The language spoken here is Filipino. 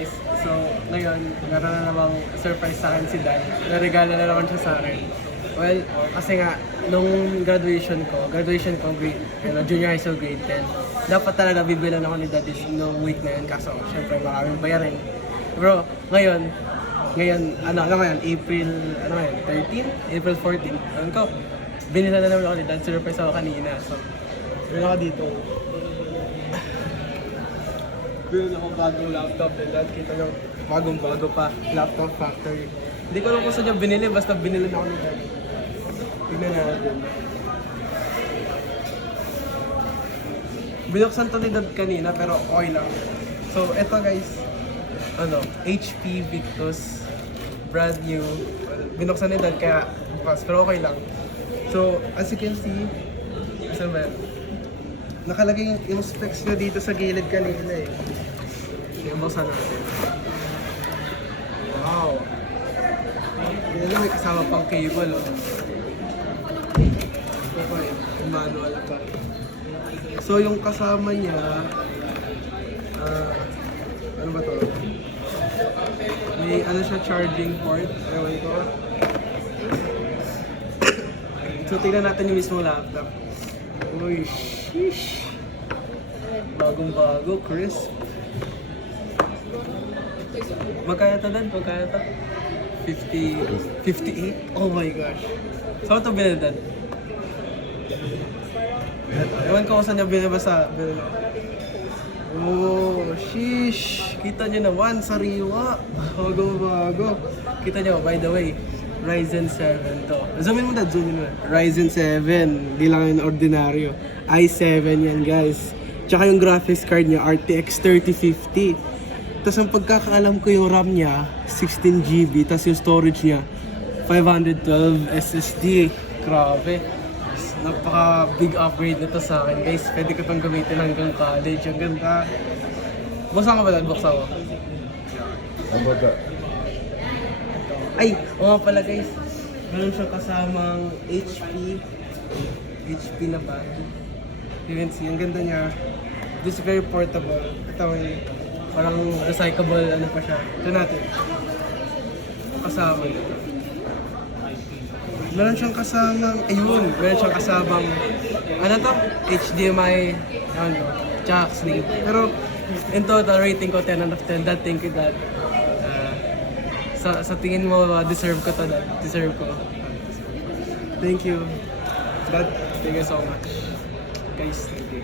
guys, so ngayon, meron na namang surprise sa akin si Dad. Naregalo na naman siya sa akin. Well, kasi nga, nung graduation ko, junior high school grade 10, dapat talaga bibilan ako ni Dad nung week na yun, kaso syempre maraming bayarin. Bro, ngayon, April 13? April 14? Alam ko, binila na naman ako ni Dad, surprise ako kanina. So, meron ako dito. Meron ako bagong laptop ni Dad, kita nyo, bagong-bago pa, laptop factory. Hindi ko alam kung saan niya binili, basta binili na ako ni Dad. Tignan natin. Binuksan to ni Dad kanina, pero okay lang. So, eto guys, HP Victus, brand new. Binuksan ni Dad kaya bukas, pero okay lang. So, as you can see, nakalagay yung specs nyo dito sa gilid kanina eh. Buksan natin. Wow! Hindi na may kasama pang cable oh. Ito pa eh, manual pa. So yung kasama niya, ano ba to? May ano siya, charging port. Ewan ko. So tingnan natin yung mismo laptop. Uy, sheesh! Bagong-bago, crisp. Magkaya to Dan? Magkaya to? 58? Oh my gosh. Saan ito binili Dan? Ewan ko kung saan niya binili, basta binili. Oh, sheesh! Kita niyo naman, sariwa. Bago-bago. Kita niyo, by the way, Ryzen 7 to. Zoomin mo Dad, zoomin mo. Ryzen 7, di lang yung ordinaryo. i7 yan guys. Tsaka yung graphics card niya, RTX 3050. Tapos ang pagkakaalam ko yung RAM niya, 16GB. Tapos yung storage niya, 512 SSD. Grabe. Napaka big upgrade nito sa akin guys. Pwede ko itong gamitin hanggang college. Ang ganda. Buksan ka ba Dad? Buksan ko. Ang baga. Ay, oo pala guys. Meron siyang kasamang HP na battery. You can see, ang ganda niya. This is very portable. Ito may parang recyclable ano pa siya. Ito natin. Ang kasama nito. Meron siyang kasamang, meron siyang kasamang, ano to? HDMI, jack, sleeve. Pero, in total rating ko 10 out of 10. Dad, thank you Dad. Sa tingin mo, deserve ko to Dad. Deserve ko. Thank you. Dad, thank you so much. Guys, thank you.